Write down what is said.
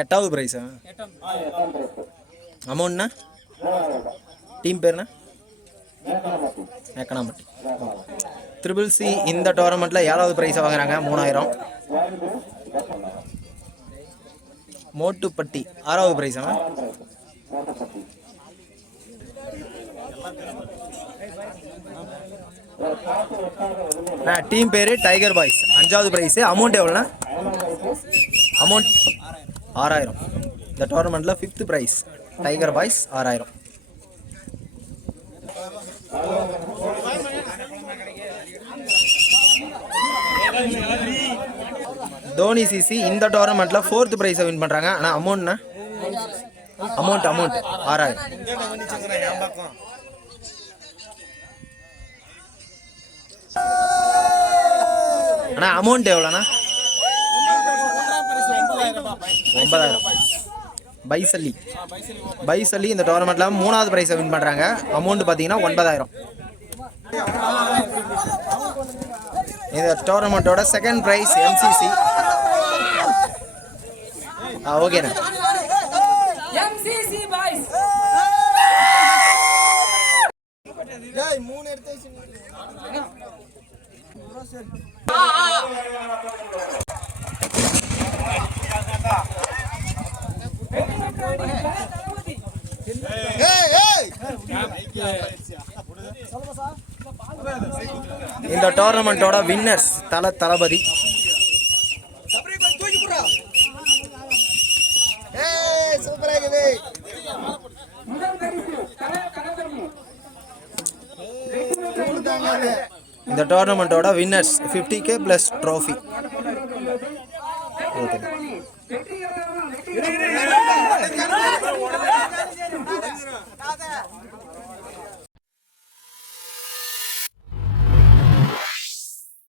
எட்டாவது பிரைஸா? அமௌண்ட்ண்ணா? டீம் பேருண்ணா? மேக்கனாம்பட்டி. ட்ரிபிள் சி இந்த டோர்னமெண்ட்டில் 7வது பிரைஸை வாங்குறாங்க 3000. மோட்டுப்பட்டி 6வது பிரைஸாண்ணா? டீம் பேரு டைகர் பாய்ஸ் 5வது பிரைஸ். அமௌண்ட் எவ்வளோண்ணா? அமௌண்ட் 6000. இந்த டோர்னமெண்ட்டில் 5th prize tiger boys 6000. Dhoni CC இந்த டோர்னமெண்ட்டில் 4th பிரைஸை வின் பண்ணுறாங்க. ஆனால் அமௌண்ட்ண்ணா? அமௌண்ட் 6000. அண்ணா அமௌண்ட் எவ்வளோண்ணா? 9000. பைசல்லி இந்த டோர்னமெண்ட்டில் 3வது பிரைஸை வின் பண்ணுறாங்க. அமௌண்ட் பார்த்தீங்கன்னா 9000. இந்த டோர்னமெண்ட்டோட 2nd பிரைஸ் MCC. ஓகேண்ணா. இந்த டோர்னமெண்ட்டோட வின்னர்ஸ் தளபதி. இந்த டோர்னமெண்ட்டோட வின்னர்ஸ் 50K + ட்ரோஃபி. ஓகே.